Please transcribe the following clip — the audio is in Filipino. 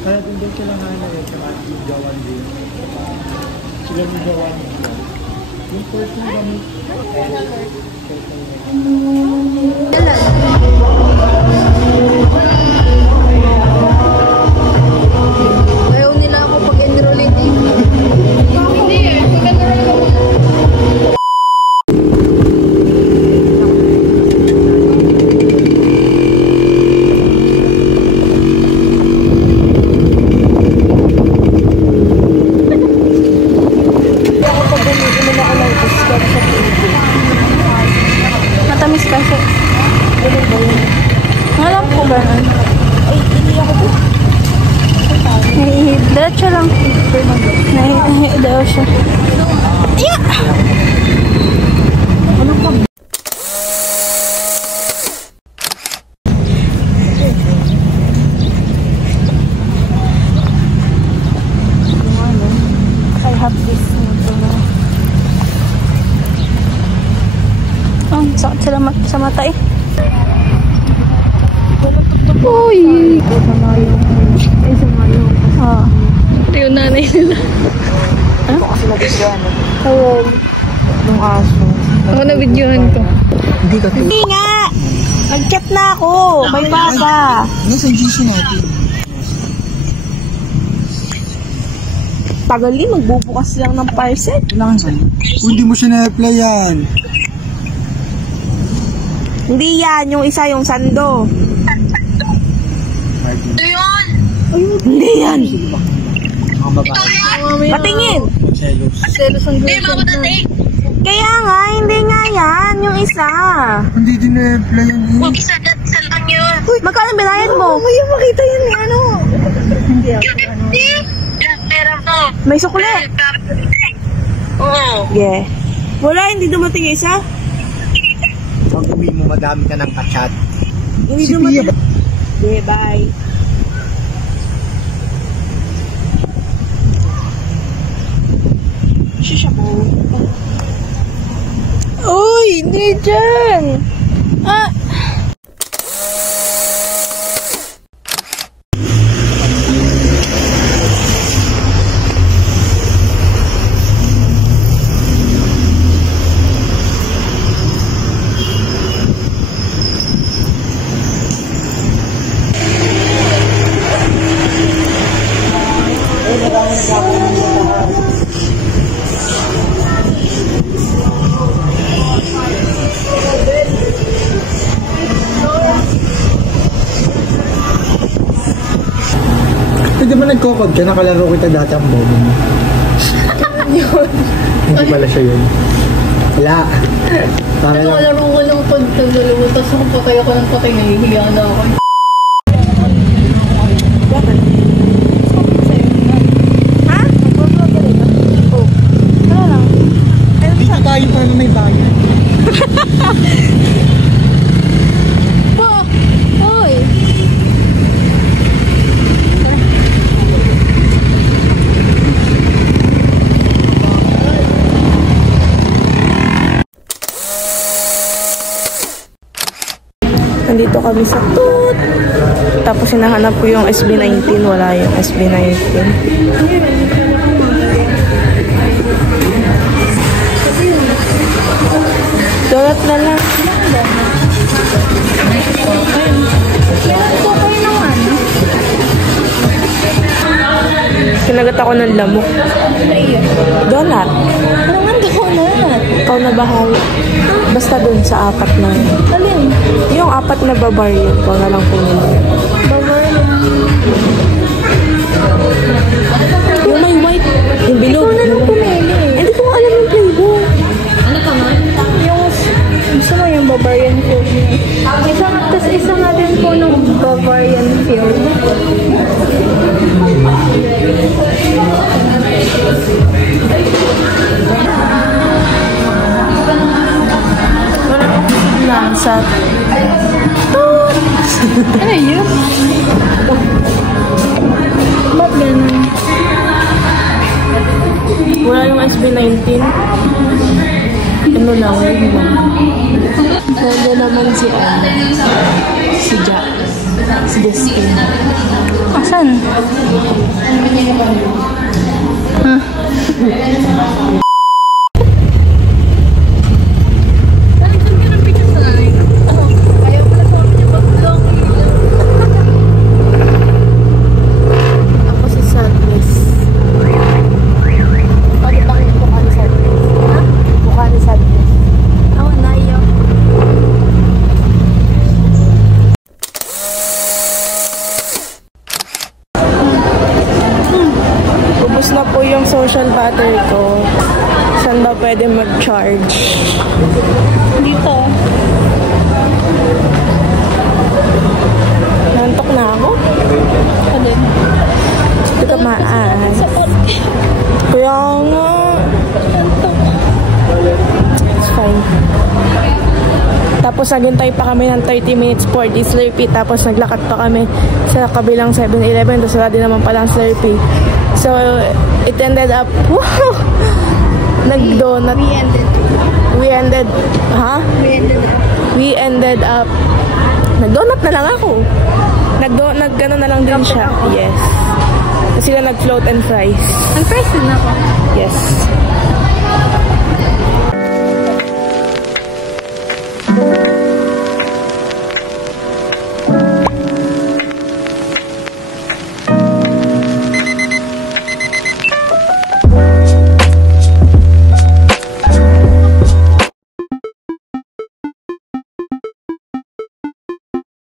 Kaya din sila nga na eh, sa ating gawan din. Sila may gawan nila. Yung first na kami. Ayaw nila ako pag-enroll eh. Hindi eh, pag-enroll ako. Matamis kasi. Alam ko ba? Ay, hindi ako po. Diretso lang. Nahihihi daw siya. Yeah! Ano pa? I have this. Oh, sakit sa mata eh. Uy! Ah. Ito yung nanay nila. Ito kasi nabidyohan eh. Ayun. Yung aso. Ako nabidyohan ko. Hindi ka to. Hindi nga! Nag-chat na ako! May basa! Nasaan GC natin? Tagal din, magbubukas lang ng parcel. Kailangan sa'yo. Hindi mo siya na-apply yan. Hindi yan, yung isa yung sando. Ito yun! Hindi yan! Mga babae. Patingin! Selos. Selos ang girlfriend na. Kaya nga, hindi nga yan, yung isa. Hindi din na-apply yan. Huwag isa lang yun. Uy, magkano binayan mo? Ngayon makita yan ni ano. Hindi ako. Pera mo. May sukle. Oo. Yeah. Wala, hindi dumating yung isa. Pag uwi mo, madami ka ng kachat. Hindi Si dumating. Pia ba? Yeah, bye. Shisha mo. Uy, hindi dyan. Ah. Hindi ba nagkokod ka? Nakalaro kita dati ang bobo mo. Hindi pala siya yun. Wala. Para lang. Nakalaro ko ng pagdalawa, tapos ako patay ako ng patay, nahihiya na ako. Ha? Oo. Ano lang? Dito tayo pa na may bayan. Po! Hoy! Nandito kami sa Toot. Tapos hinahanap ko yung SB19. Wala yung SB19. Donut na lang. Kinagat ako ng lamok. Donut. Anong donut? Ikaw na bahala. Basta dun sa apat na yun. Alin? Yung apat na barbarian. Ikaw na lang pumili. Barbarian? Yung may white. Yung bilog. Ikaw na lang pumili. Hindi ko alam yung flavor. Ano ka man? Yung gusto mo yung barbarian field niya. Isa nga din po ng barbarian field. Sa Toot! Ano yun? Ba't ganun? Wala yung SB19. Ano lang, yun lang. Ganda naman si Ja. Si Destin. Asa Saan? Huh? Ako si Sadness. Bakit ba kayo mukha ni Sadness? Ha? Mukha ni Sadness. Ako na iyo. Ubus na po yung social battery ko. Saan ba pwede mag-charge? Dito. Nantok na ako. Ako din. Hindi ka maan. Kaya nga. It's fine. Tapos naghintay pa kami ng 30 minutes for this Slurpee. Tapos naglakad pa kami sa kabilang 7-Eleven. Tapos wala din naman palang Slurpee. So, it ended up, wow! Nag-donut. We ended up, nag-donut na lang ako. Nag-gano na lang din siya. Yes. Kasi sila nag-float and fries. And fries din ako? Yes.